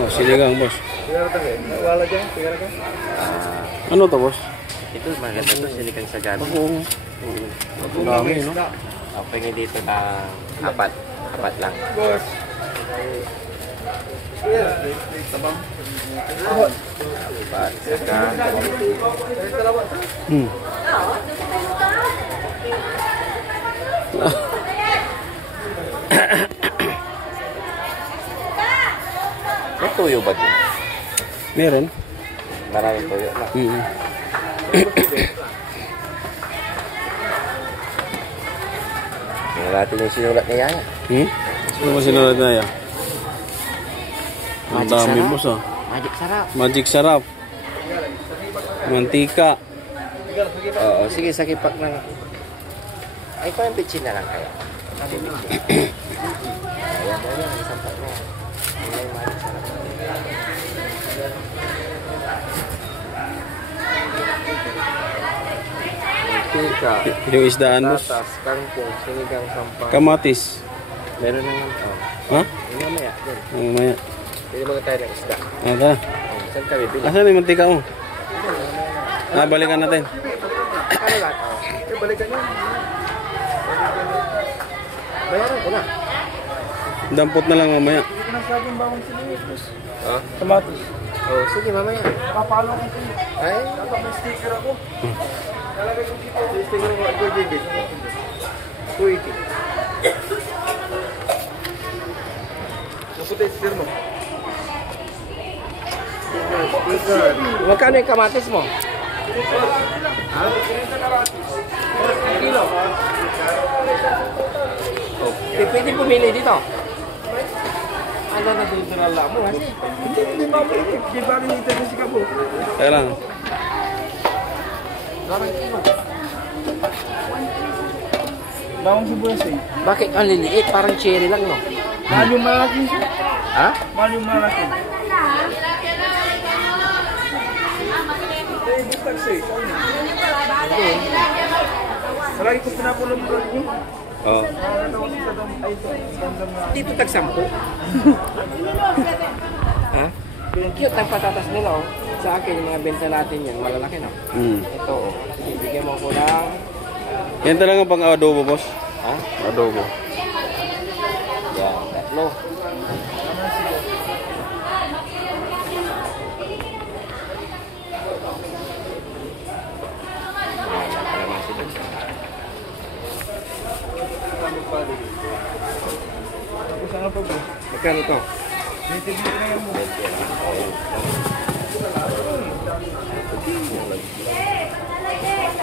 Oh, sinigang, boss. Wala dyan, tingnan ka. Ano to, boss? Ito, maganda to, sinigang sa gabi. Ang dami, no? Okay nga dito na apat. Apat lang. Boss. Tabang. Apat. Saka. May tuyo ba din? Meron. Maraming tuyo na. Tingnan natin yung sinulat ni Yaya. Ano ba sinulat na yan? Ang dami, boss, ah. Magic sarap. Magic sarap. Mantika. Oo, sige, sakipak na lang. Ay, kung yung pitchin na lang kaya. Ayan mo yan, isang pak na yan. Ayan yung magic sarap. Mantika. Yung isdaan, boss. Tatas, kangkong, sinigang, sampang. Kamatis. Meron naman. Oh. Ha? Yung mamaya. Doon. Mamaya. Pili mo tayo ng isda. Ah, tara. Saan ka bibili? Asan may mantika mo? Ah, balikan natin. Ano lang? Balikan nyo. Bayaran ko na. Dampot na lang mamaya. Hindi ko nasabing bawang siliit, boss. Oh? Kamatis. Oh, sige mamaya. Papalo ko sa'yo. Ay? Dapat may sticker ako. Nalagay ko dito. May sticker ako. Ito, JB. 280. Naputi, sticker mo. Sticker. Magkano yung kamatis mo? Ha? Kilo. Oh, pwede pumili dito. Ano na dito na lang mo kasi? Hindi ba pwede? Hindi ba rin ito si Kabo? Kaya lang. Parang kilo. Bawang sibuyas eh. Bakit ang liliit? Parang cherry lang, no? Mahal yung malaki. Ha? Mahal yung malaki. Eh, bustag sa'yo. Malagi ko pinapulong-pulong niyo. Oo. Dito tag-sampo. Ha? Cute ang patatas nila, oh. Sa akin, yung mga benta natin yan, malalaki na. Ito, oh. Sige, bigyan mo ko lang. Yan talaga pang adobo, boss. Ha? Adobo. Yan, tatlo. Saan pa bro? Magkano to? 20 na yan mo.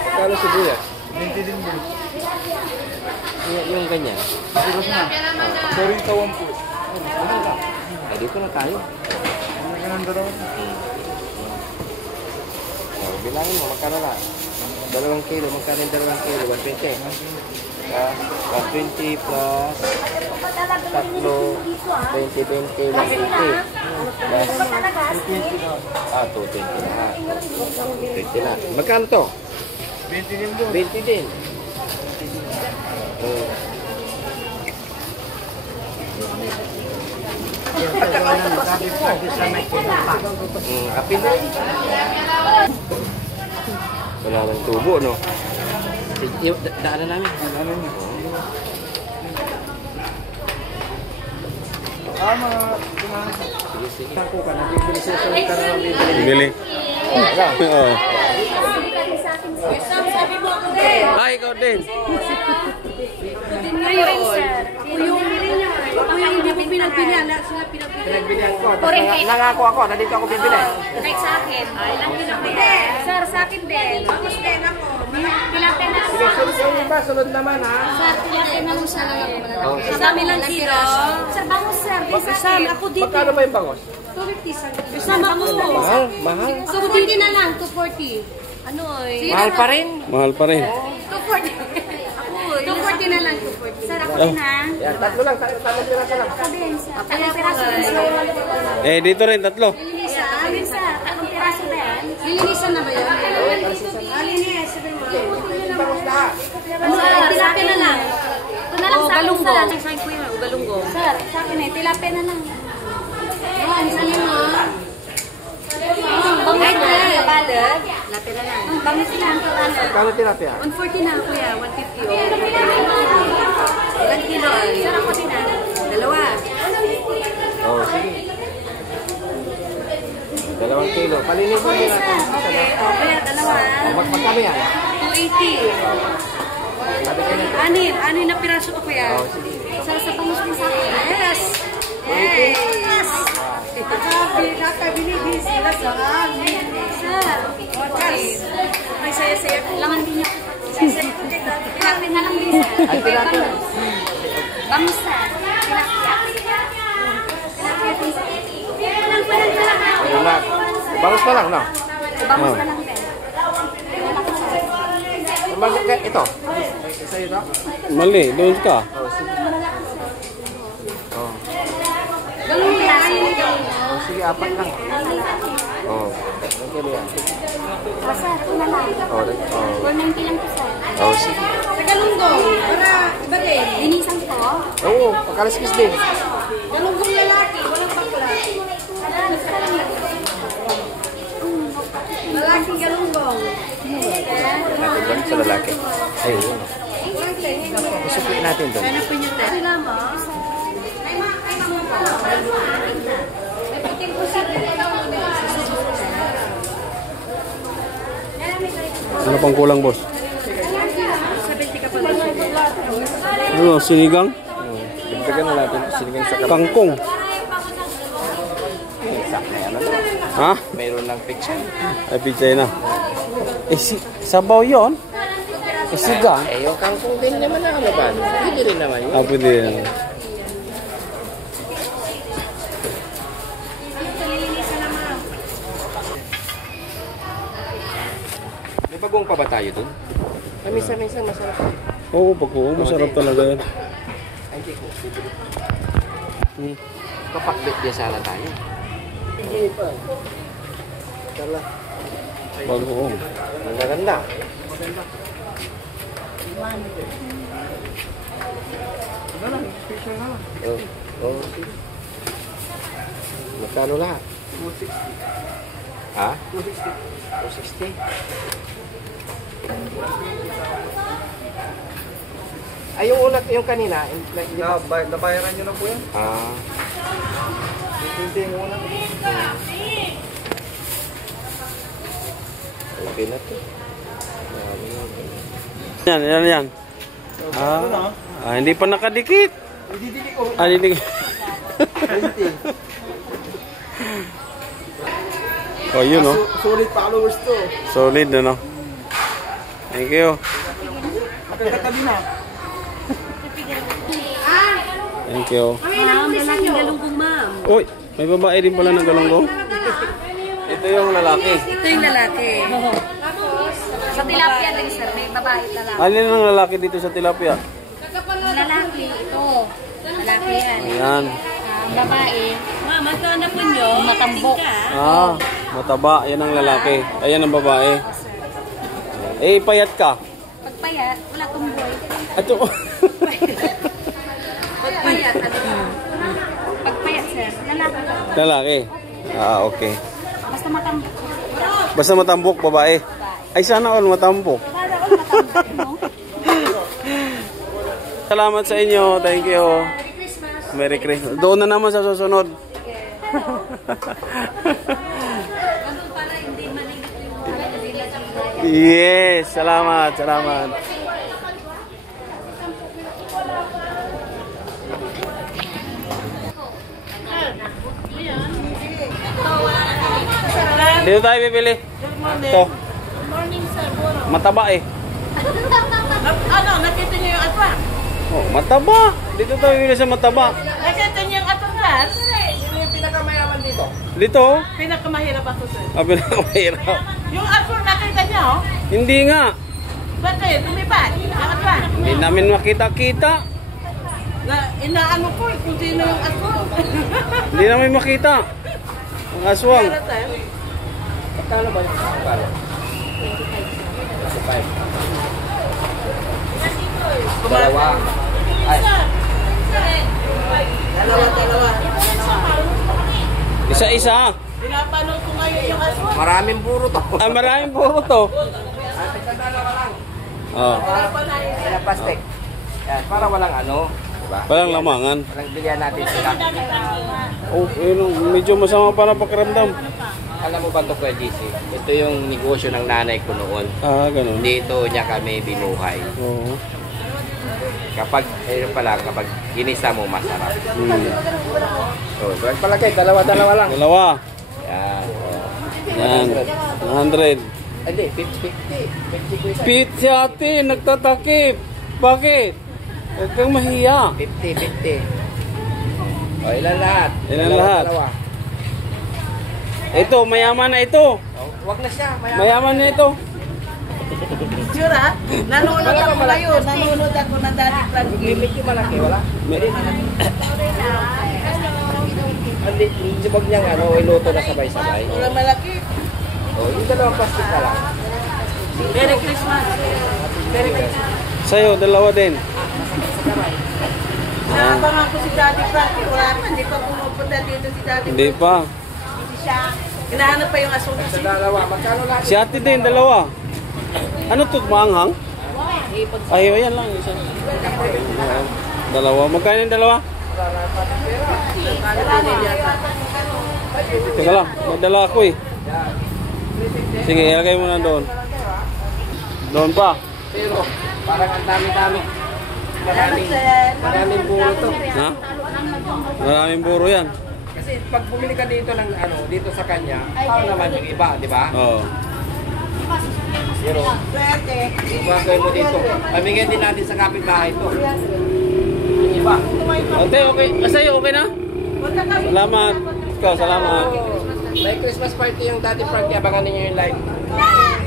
Magkano sibuyas? 20 din bro. Yung ganyan. Siguro na. Sorry, tawan po. Dito na tayo. Ano ka nang daraw? Bilangin mo, magkano na? 2 kilo, magkano yung 2 kilo? 120. 120 plus tatlo, 20 lang 80. Plus, 220 na. 20 na. Magkano to? 20 din bro. 20 din. Kapil na. Wala lang tubo, no? Daanan namin. Mga Sige. ako ka, nabibili sa isang karang bibili. Bili. Oo. Sabi mo ako din. Ay, ikaw din. Din ngayon, sir. Yung hindi mo pinagbili, sila pinagbili. Pinagbilihan ko. Nangako ako, nandito ako bibili. Kahit sa akin. Ilang pinagbili? Sir, sa akin din. Tapos din ako. Tilapia na Sige, sunod naman, ha? Sir, tilapia na lang sa Isami lang kilo. Sir, bangus, sir. Isami, ako dito. Magkano ba yung bangos? 250, sir. Isama ko. Mahal. So, dito na lang, 240. Ano eh? Mahal pa rin. Mahal pa rin. 240. 240 na lang, 240. Sir, ako din ha. Yan, tatlo lang, tatlo piraso lang. Sabihin, sir. Tatlong piraso din, sir. Eh, dito rin, tatlo. Lilinisan. Sabihin, sir. Tatlong piraso din. Lilinisan na ba yun? Linis. Sabihin mo. Ano, tilapia na lang. Ito na lang sa akin, sir. Sa akin po yun, galunggong. Sir, sa akin eh, tilapia na lang. Yan, sa'yo mo. Bangis na. Balad. Lapila lang. Bangis na ang balad. Kano tilapia? 140 na, kuya. 150. Ilan kilo? Sarap ko din na. Dalawa. Oh, sige. 2 kilo. Palinisin din natin. Okay. Okay, dalawa. Magkano yan? 280. Sabi ka nito. Anim na piraso to, kuya. Oh, sige. Sa bangus mo sa akin. Yes. Yes. Sabi, nakabilibis. Lasaan. Okay. Ay, saya-saya. Langan din niya. Saya-saya. Tilapin na lang din. Ay, tilapia. Bangus na. Tilapia. Ayun lang. Bangus na lang, no? Bangus na lang din. Ito. Sa'yo ito? Mali, doon ka. Oh, sige. Oh. Galong klase. Oh, sige, 4 lang. Oh. Ang kilo yan. Basta, ito na lang. Oh, oh. 490 lang to, sir. Oh, sige. Galunggong. Para, ibagay. Linisan ko. Oo, pagkaliskis din. Galunggong lalaki. Walang bakla. Lalaking galunggong. Natin doon sa lalaki. Ayun. Isupuin natin doon. Ano po niyo, tayo? Sila mo? May puting pusit. Ano pang kulang, boss? 70 ka pa lang. Ano, sinigang? Dagdagan na natin sinigang sa kapatid. Kangkong. Ha? Mayroon lang picture. Ay, pichay na. Sabaw yun? Sigang? Yung kangkong din naman na ano ba? Pwede rin naman yun. Pwede yan. May bagong pa ba tayo doon? Minsan masarap. Oo, masarap talaga yan. Ay, hindi ko. Papakbit din sana tayo. Hindi pa. Tala. Bagoong. Maganda. Oh. Magkano lahat? 260. Ha? 260. 260. Ay, yung ulat, yung kanina. Nabayaran nyo na po yan. Ah. Hindi yung una. Okay na to. Yan. Hindi pa nakadikit. Ididili ko. Didikit. 20. Oh, yun, no? Solid followers to. Solid, no? Thank you. Katabi na. Thank you. Ma'am, lalaking galunggong, ma'am. Uy, may babae din pala ng galunggong. Ito yung lalaki. Ito yung lalaki. Sa tilapia din, sir. May babae lalaki. Alin ang lalaki dito sa tilapia? Lalaki, ito. Lalaki yan. Ayan. Babae. Ma'am, magkano po nyo? Matambok. Mataba. Yan ang lalaki. Ayan ang babae. Eh, payat ka. Pagpayat, wala tumboy. Ato. Pagpayat, ano? Pagpayat, sir. Lalaki. Lalaki. Okay. Basta matambok. Basta matambok, babae. Ay, sana all matambok. Para all matambok, no? Salamat sa inyo. Thank you. Merry Christmas. Doon na naman sa susunod. Yes, salamat. Dito tayo bibili. Ito. Mataba eh. Ano, nakita niyo yung atwa? Oh, mataba. Dito tayo bibili sa mataba. Nakita niyo yung atwa, sir? Sino yung pinakamayaman dito? Dito. Pinakamahirap ako, sir. Pinakamahirap. Yung atwa, nakita niyo? Hindi nga. Bakit? Tumipat. Yung atwa. Hindi namin makita-kita. Inaano ko kung sino yung atwa. Hindi namin makita. Ang aswang. Pero, sir, Magkano ba yung magkano? 25. Dalawa. Ay. dalawa. Isa-isa. Pinapanood ko ngayon yung aswang. Maraming puro to. Ah, maraming puro to. Sa dalawa lang. Oh, Kaya plastic. Yan, para walang ano. Diba? walang lamangan. Walang bigyan natin sila. Oh, medyo masama para pakiramdam. Alam mo ba ito, Kuya GC? Ito yung negosyo ng nanay ko noon. Ah, ganun. Dito niya kami binuhay. Oo. Kapag, ayun pala, kapag ginisa mo, masarap. Hmm. So, palagay, dalawa-dalawa lang. Dalawa. Yan. Yan. 100. Hindi, 50. 50 ko isa. Pit si ate, nagtatakip. Bakit? Huwag kang mahiya. 50. O, ilan lahat? Ilan lahat? Dalawa. Ito, mayaman na ito. Oh, wag na siya. Mayaman na ito. Sure ha? Nanonood ako ngayon. Nanonood ako ng Daddy Frankie. Medyo malaki, wala? Hindi, wag niyang ano, iluto na sabay-sabay. Wala malaki. O, yung dalawang plastic na lang. Merry Christmas. Merry Christmas. Sa'yo, dalawa din. Naabangan ko si Daddy Frankie. Wala pa. Hindi pa pumupunta dito si Daddy Hindi Frankie. pa. Siya. Hinahanap pa yung aswang kasi. Sa dalawa, magkano lang? Si ate din, dalawa. Ano to, maanghang? Ay, ayan lang. Isa. Dalawa. Magkano yung dalawa? Teka lang, may dala ako eh. Sige, ilagay mo na doon. Doon pa. Pero, parang ang dami-dami. Maraming puro to. Ha? Maraming buro yan. Kasi pag bumili ka dito ng ano, dito sa kanya, paano naman yung iba, di ba? Oo. Pero, bagay mo dito. Pamigyan din natin sa kapitbahay to. Yung iba. Ate, okay. Sa'yo, okay na? Salamat. Ikaw, salamat. May Christmas party yung Daddy Frankie. Abangan ninyo yung live.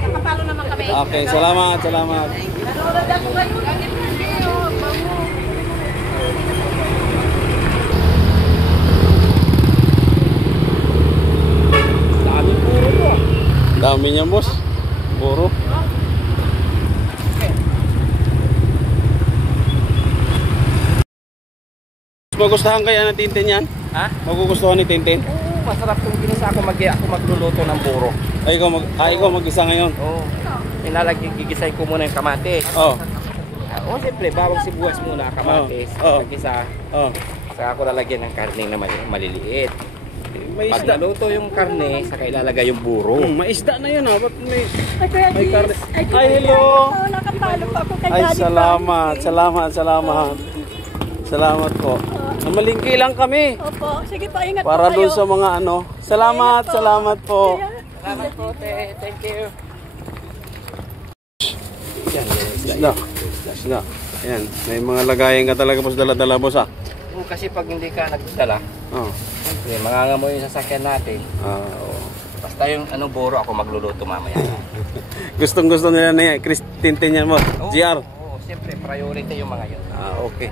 Nakapalo naman kami. Okay, salamat, salamat. Nanonood ako ngayon. Dami puro to ah. Dami niya, boss. Buro. Magustuhan kaya na Tintin yan? Ha? Magugustuhan ni Tintin? Oo, masarap kung ginisa ako ako magluluto ng puro. Ay, ikaw mag-isa ngayon. Oo. Gigisay ko muna yung kamatis. Oh. Siyempre, bawang sibuyas muna, kamatis, gisa. Oh. Saka ako lalagyan ng karne na maliliit. May Pag isda. naluto yung karne, saka ilalagay yung buro. May isda na yun ha. Ba't may... Ay, Kuya May Gis. karne. Ay, Ay, hello. Nakapalo pa ako kay Ay, Daddy salamat. Frankie. Salamat. Salamat po. Namalingki lang kami. Opo, sige po, ingat Para po kayo. doon sa mga ano. Salamat po. Salamat po, te. Thank you. Isda. Ayan. May mga lagayan ka talaga boss, dala-dala boss ha. Kasi pag hindi ka nagdala, Oh. siyempre, mangangamoy yung sasakyan natin. Oo. Basta yung buro ako magluluto mamaya. Gustong-gusto nila na yan. Chris Tintin yan mo. GR. Oo, siyempre, priority yung mga yun. Ah, okay.